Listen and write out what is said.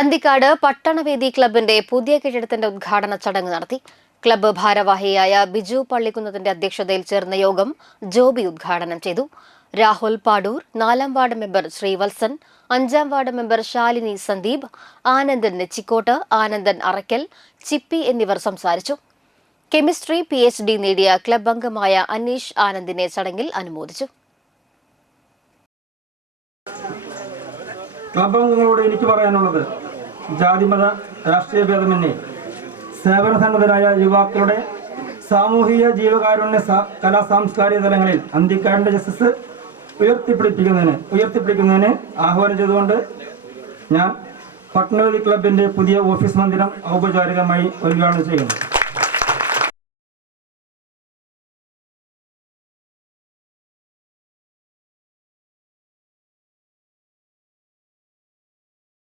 അന്തിക്കാട് പട്ടണവേദി ക്ലബിന്റെ പുതിയ കെട്ടിടത്തിന്റെ ഉദ്ഘാടന ചടങ്ങ് നടത്തി. ക്ലബ്ബ് ഭാരവാഹിയായ ബിജു പള്ളിക്കുന്നതിന്റെ അധ്യക്ഷതയിൽ ചേർന്ന യോഗം ജോബി ഉദ്ഘാടനം ചെയ്തു. Rahul Padur, 4ാം ward member Sreevalsan, 5ാം ward member Shalini Sandeep, Anandan Nechikkottu, Anandan Arakkal, ചിപ്പി എന്നിവർ സംസാരിച്ചു. കെമിസ്ട്രി PhD നേടിയ ക്ലബ് അംഗമായ അനീഷ് ആനന്ദിനെ ചടങ്ങിൽ അനുമോദിച്ചു. ക്ലബ് അംഗങ്ങളോട് എനിക്ക് പറയാനുള്ളത്, ജാതിമത രാഷ്ട്രീയ ഭേദമന്യേ സേവന സന്നദ്ധരായ യുവാക്കളുടെ സാമൂഹിക ജീവകാരുണ്യ കലാ സാംസ്കാരിക തലങ്ങളിൽ അന്തിക്കാടിന്റെ ജസ്റ്റിസ് ഉയർത്തിപ്പിടിക്കുന്നതിന് ആഹ്വാനം ചെയ്തുകൊണ്ട് ഞാൻ പട്ടണവേദി ക്ലബിന്റെ പുതിയ ഓഫീസ് മന്ദിരം ഔപചാരികമായി ഉദ്ഘാടനം ചെയ്യുന്നു.